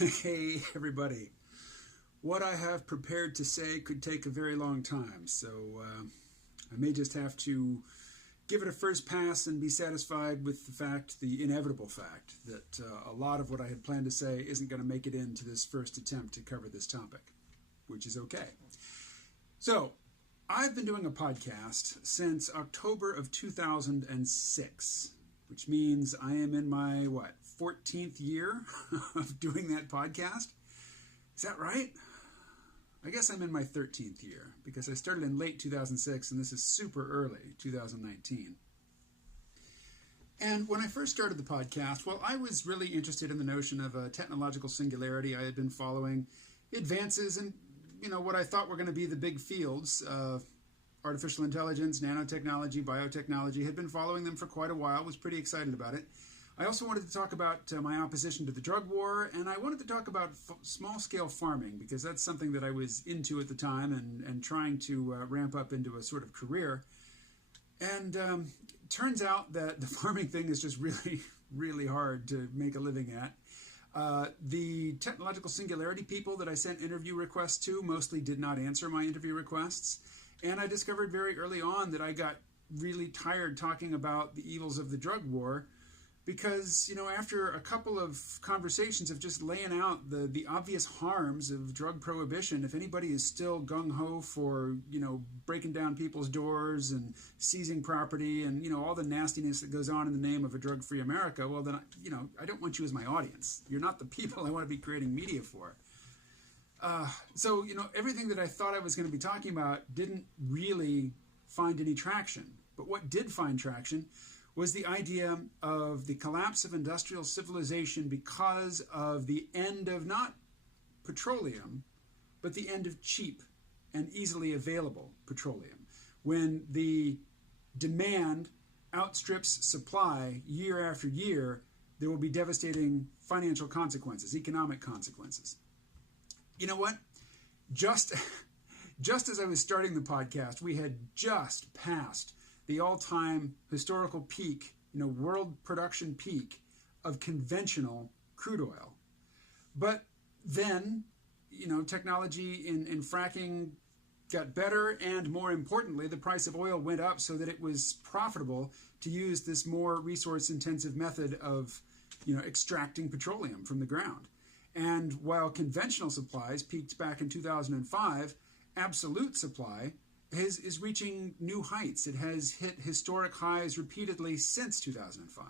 Hey, everybody. What I have prepared to say could take a very long time, so I may just have to give it a first pass and be satisfied with the inevitable fact, that a lot of what I had planned to say isn't going to make it into this first attempt to cover this topic, which is okay. So, I've been doing a podcast since October of 2006, which means I am in my, 14th year of doing that podcast? Is that right? I guess I'm in my 13th year, because I started in late 2006, and this is super early, 2019. And when I first started the podcast, I was really interested in the notion of a technological singularity. I had been following advances in, what I thought were going to be the big fields. Artificial intelligence, nanotechnology, biotechnology. Had been following them for quite a while, was pretty excited about it. I also wanted to talk about my opposition to the drug war, and I wanted to talk about small-scale farming, because that's something that I was into at the time and trying to ramp up into a sort of career. And turns out that the farming thing is just really, really hard to make a living at. The technological singularity people that I sent interview requests to mostly did not answer my interview requests. And I discovered very early on that I got really tired talking about the evils of the drug war, because, after a couple of conversations of just laying out the obvious harms of drug prohibition, if anybody is still gung-ho for, breaking down people's doors and seizing property and, all the nastiness that goes on in the name of a drug-free America, well, then, I don't want you as my audience. You're not the people I want to be creating media for. So, everything that I thought I was going to be talking about didn't really find any traction. But what did find traction was the idea of the collapse of industrial civilization because of the end of not petroleum, but the end of cheap and easily available petroleum. When the demand outstrips supply year after year, there will be devastating financial consequences, economic consequences. You know what? Just as I was starting the podcast, we had just passed the all-time historical peak, world production peak of conventional crude oil. But then, technology in fracking got better, and more importantly, the price of oil went up so that it was profitable to use this more resource-intensive method of, extracting petroleum from the ground. And while conventional supplies peaked back in 2005, absolute supply is reaching new heights. It has hit historic highs repeatedly since 2005.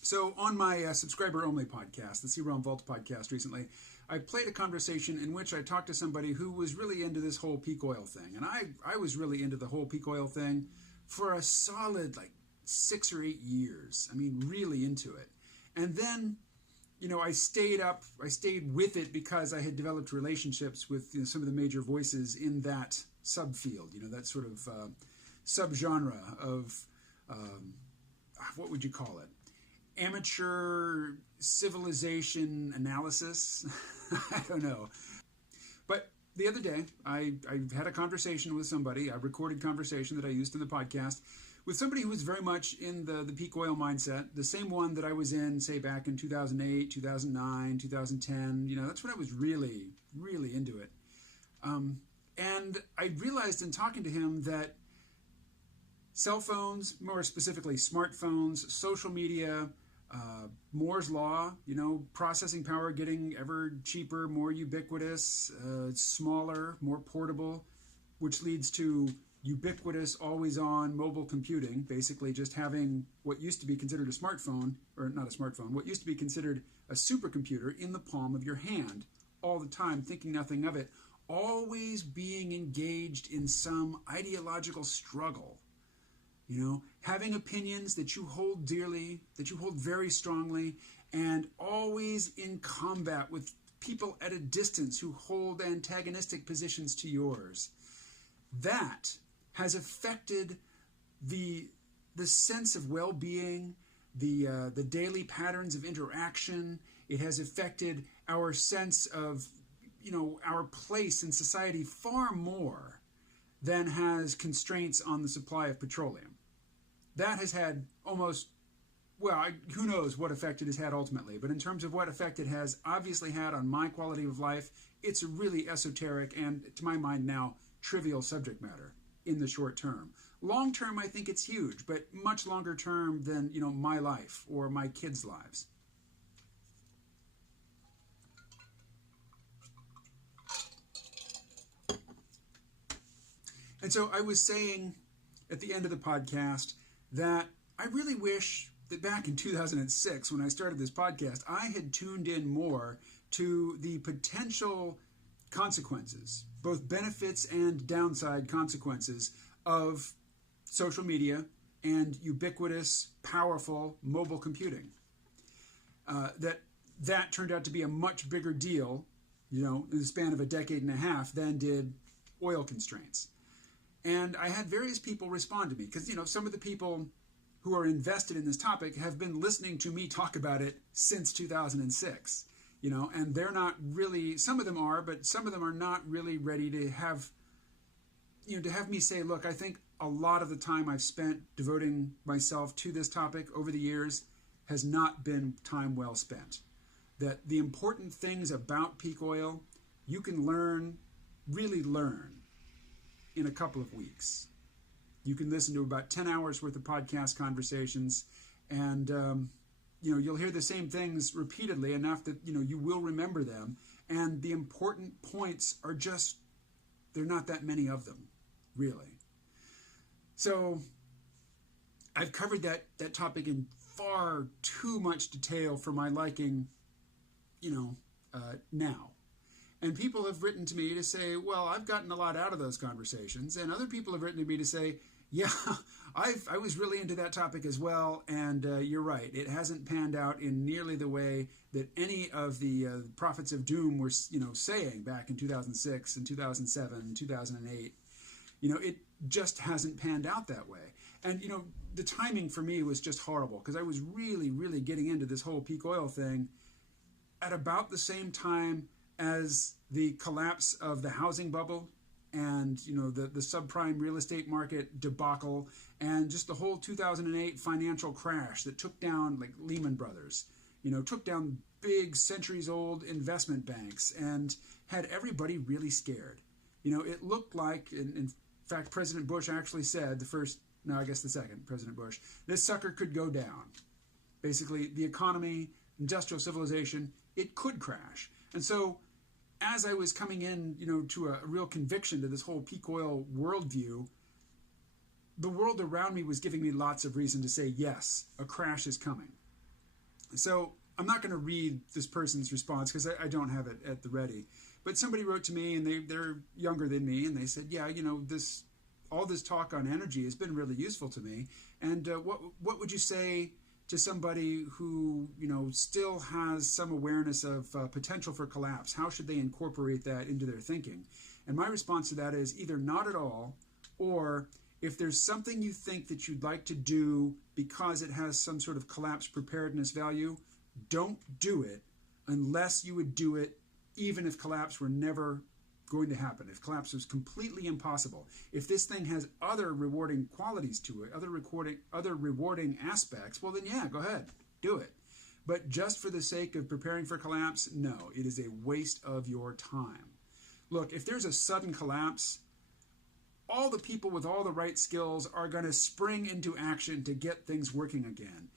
So on my subscriber-only podcast, the C-Realm Vault podcast recently, I played a conversation in which I talked to somebody who was really into this whole peak oil thing. And I was really into the whole peak oil thing for a solid 6 or 8 years. I mean, really into it. And then, I stayed with it because I had developed relationships with some of the major voices in that subfield, that sort of subgenre of, what would you call it? Amateur civilization analysis? I don't know. But the other day, I had a conversation with somebody, a recorded conversation that I used in the podcast, with somebody who was very much in the peak oil mindset, the same one that I was in, say, back in 2008, 2009, 2010. That's when I was really, really into it. And I realized in talking to him that cell phones, more specifically smartphones, social media, Moore's Law, processing power getting ever cheaper, more ubiquitous, smaller, more portable, which leads to ubiquitous, always-on mobile computing, basically just having what used to be considered a smartphone, or not a smartphone, what used to be considered a supercomputer in the palm of your hand all the time, thinking nothing of it, always being engaged in some ideological struggle. Having opinions that you hold dearly, that you hold very strongly, and always in combat with people at a distance who hold antagonistic positions to yours. That has affected the sense of well-being, the daily patterns of interaction. It has affected our sense of, our place in society far more than has constraints on the supply of petroleum. that has had almost, well, who knows what effect it has had ultimately, but in terms of what effect it has obviously had on my quality of life, it's a really esoteric and, to my mind now, trivial subject matter in the short term. Long term, I think it's huge, but much longer term than, my life or my kids' lives. And so I was saying at the end of the podcast that I really wish that back in 2006, when I started this podcast, I had tuned in more to the potential consequences, both benefits and downside consequences of social media and ubiquitous, powerful mobile computing. That turned out to be a much bigger deal, in the span of a decade and a half than did oil constraints. And I had various people respond to me because, some of the people who are invested in this topic have been listening to me talk about it since 2006, and they're not really, some of them are, but some of them are not really ready to have me say, look, I think a lot of the time I've spent devoting myself to this topic over the years has not been time well spent. That the important things about peak oil, you can really learn in a couple of weeks. You can listen to about 10 hours worth of podcast conversations, and you'll hear the same things repeatedly enough that you will remember them. And the important points are just, there are not that many of them, really. So I've covered that topic in far too much detail for my liking, now. And people have written to me to say, well, I've gotten a lot out of those conversations. And other people have written to me to say, yeah, I was really into that topic as well. And you're right. It hasn't panned out in nearly the way that any of the prophets of doom were, saying back in 2006 and 2007, 2008. It just hasn't panned out that way. And, the timing for me was just horrible because I was really, really getting into this whole peak oil thing at about the same time as the collapse of the housing bubble and, the subprime real estate market debacle and just the whole 2008 financial crash that took down like Lehman Brothers, took down big centuries-old investment banks and had everybody really scared. It looked like, in fact, President Bush actually said, the second President Bush, this sucker could go down. Basically, the economy, industrial civilization, it could crash. And so as I was coming in, to a real conviction to this whole peak oil worldview, the world around me was giving me lots of reason to say, yes, a crash is coming. So I'm not going to read this person's response because I don't have it at the ready. But somebody wrote to me, and they're younger than me, and they said, yeah, all this talk on energy has been really useful to me. And what would you say to somebody who, still has some awareness of potential for collapse? How should they incorporate that into their thinking? And my response to that is either not at all, or if there's something you think that you'd like to do because it has some sort of collapse preparedness value, don't do it unless you would do it even if collapse were never going to happen, if collapse was completely impossible. If this thing has other rewarding qualities to it, other rewarding aspects, well then yeah, go ahead, do it. But just for the sake of preparing for collapse, no, it is a waste of your time. Look, if there's a sudden collapse, all the people with all the right skills are going to spring into action to get things working again.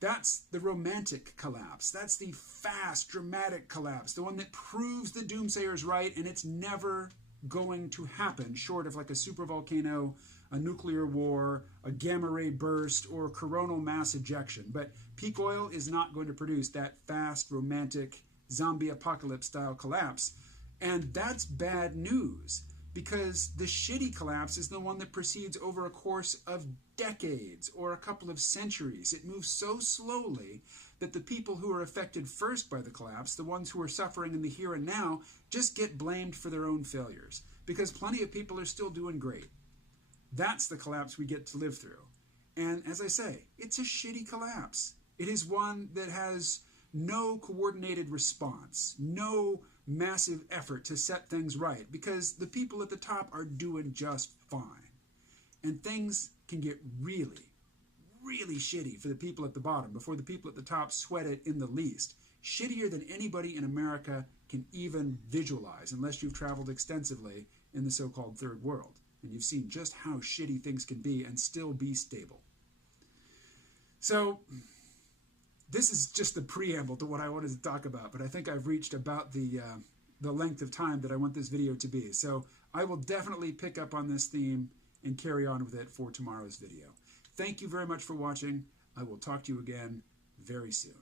That's the romantic collapse. That's the fast, dramatic collapse, the one that proves the doomsayers right, and it's never going to happen short of like a supervolcano, a nuclear war, a gamma ray burst, or coronal mass ejection. But peak oil is not going to produce that fast, romantic, zombie apocalypse style collapse. And that's bad news, because the shitty collapse is the one that proceeds over a course of decades or a couple of centuries. It moves so slowly that the people who are affected first by the collapse, the ones who are suffering in the here and now, just get blamed for their own failures, because plenty of people are still doing great. That's the collapse we get to live through. And as I say, it's a shitty collapse. It is one that has no coordinated response, no massive effort to set things right, because the people at the top are doing just fine. And things can get really, really shitty for the people at the bottom before the people at the top sweat it in the least. Shittier than anybody in America can even visualize, unless you've traveled extensively in the so-called third world, and you've seen just how shitty things can be and still be stable. So this is just the preamble to what I wanted to talk about, but I think I've reached about the length of time that I want this video to be. So I will definitely pick up on this theme and carry on with it for tomorrow's video. Thank you very much for watching. I will talk to you again very soon.